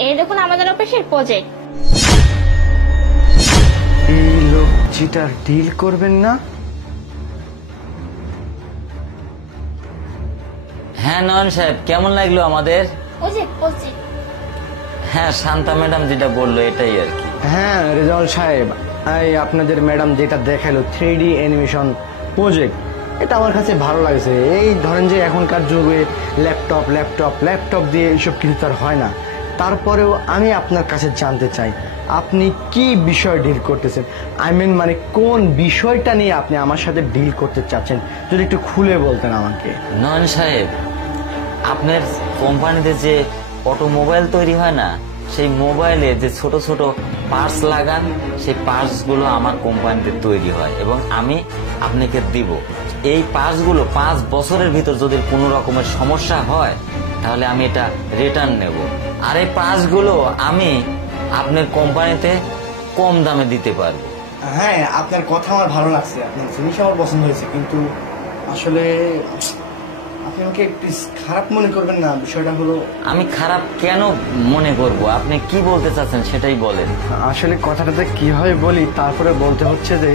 এই দেখুন আমাদের অফিসের প্রজেক্ট। এই লোক চিটার ডিল করবেন না? হ্যাঁ নয়ন সাহেব, কেমন লাগলো আমাদের? প্রজেক্ট হ্যাঁ, শান্তা ম্যাডাম যেটা বললো এটাই আর কি। হ্যাঁ রেজাউল সাহেব, এই আপনাদের ম্যাডাম যেটা দেখালো 3D অ্যানিমেশন প্রজেক্ট, এটা আমার কাছে ভালো লাগছে। এই ধরেন যে এখনকার যুগে ল্যাপটপ দিয়ে এইসব কিছু তার হয় না। তারপরেও আমি আপনার কাছে জানতে চাই আপনি কি বিষয় ডিল করতেছেন, মানে কোন বিষয়টা নিয়ে আপনি আমার সাথে ডিল করতে চাচ্ছেন, যদি একটু খুলে বলতেন আমাকে। নয়ন সাহেব, আপনার কোম্পানিতে যে অটোমোবাইল তৈরি হয় না, সেই মোবাইলে যে ছোট ছোট পার্টস লাগান, সেই পার্টসগুলো আমার কোম্পানিতে তৈরি হয় এবং আমি আপনাকে দিব। এই পার্টসগুলো 5 বছরের ভিতর যদি কোনো রকমের সমস্যা হয় তাহলে আমি এটা রিটার্ন নেব। আর এই পার্টসগুলো আমি আপনার কোম্পানিতে কম দামে দিতে পারবো। হ্যাঁ, আপনার কথা আমার ভালো লাগছে, আপনার জিনিস আমার পছন্দ হয়েছে, কিন্তু আসলে আপনি আমাকে প্লিজ খারাপ মনে করবেন না। বিষয়টা হলো, আমি খারাপ কেন মনে করব? আপনি কি বলতে চাচ্ছেন সেটাই বলেন। আসলে কথাটাতে কিভাবে বলি, তারপরে বলতে হচ্ছে যে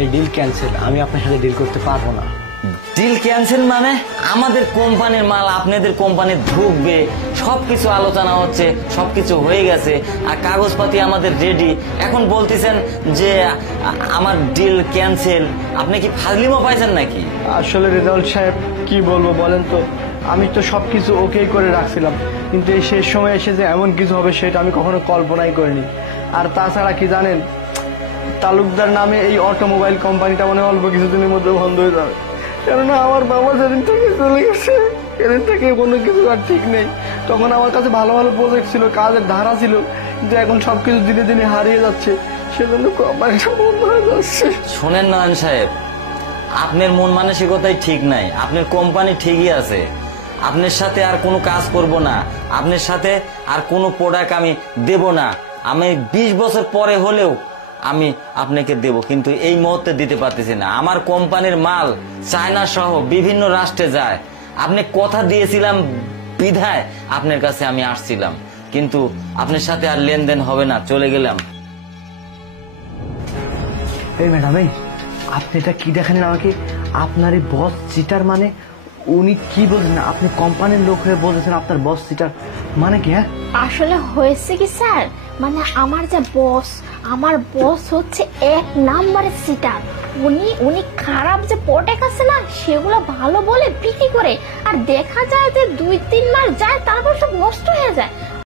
এই ডিল ক্যান্সেল, আমি আপনার সাথে ডিল করতে পারবো না। ডিল ক্যান্সেল মানে? আমাদের কোম্পানির মাল আপনাদের কোম্পানি ঢুকবে, সবকিছু আলোচনা হচ্ছে, সবকিছু হয়ে গেছে, আর কাগজপাতি আমাদের রেডি। এখন বলতেছেন যে আমার ডিল ক্যান্সেল? আপনি কি ফাজলিমো পাইছেন নাকি? আসলে রেজাউল সাহেব কি বলবো বলেন তো, আমি তো সবকিছু ওকে করে রাখছিলাম, কিন্তু এই শেষ সময় এসে যে এমন কিছু হবে সেটা আমি কখনো কল্পনাই করিনি। আর তাছাড়া কি জানেন, তালুকদার নামে এই অটোমোবাইল কোম্পানিটা মানে অল্প কিছুদিনের মধ্যে বন্ধ হয়ে যাবে। কেননা আমার বাবা যেদিন থেকে চলে গেছে সেদিন থেকে কোনো কিছু আর ঠিক নেই। তখন আমার কাছে ভালো ভালো প্রজেক্ট ছিল, কাজের ধারা ছিল, কিন্তু এখন সবকিছু দিনে দিনে হারিয়ে যাচ্ছে, সেজন্য কোম্পানিটা বন্ধ হয়ে যাচ্ছে। শোনেন নয়ন সাহেব, আপনার মন মানসিকতাই ঠিক নাই। আপনার কোম্পানি ঠিকই আছে, আপনার সাথে আর কোনো কাজ করব না, আপনার সাথে আর কোনো প্রোডাক্ট আমি দেব না। আমি 20 বছর পরে হলেও আমি আপনাকে দেব, কিন্তু এই মুহূর্তে দিতে পারতেছি না। আমার কোম্পানির মাল চায়না সহ বিভিন্ন রাষ্ট্রে যায়। আপনি কথা দিয়েছিলাম বিধায় আপনার কাছে আমি আসছিলাম, কিন্তু আপনার সাথে আর লেনদেন হবে না, চলে গেলাম। এই ম্যাডাম, এই আপনি এটা কি দেখেন আমাকে? আপনার এই বস চিটার মানে উনি কি বলছেন? আপনি কোম্পানির লোক হয়ে বলতেছেন আপনার বস চিটার, মানে কি? হ্যাঁ, আসলে হয়েছে কি স্যার, মানে আমার বস হচ্ছে 1 নাম্বারের সিটার। উনি খারাপ যে প্রোডাক্ট আছে না সেগুলো ভালো বলে বিক্রি করে, আর দেখা যায় যে 2-3 মাস যায় তারপর সব নষ্ট হয়ে যায়।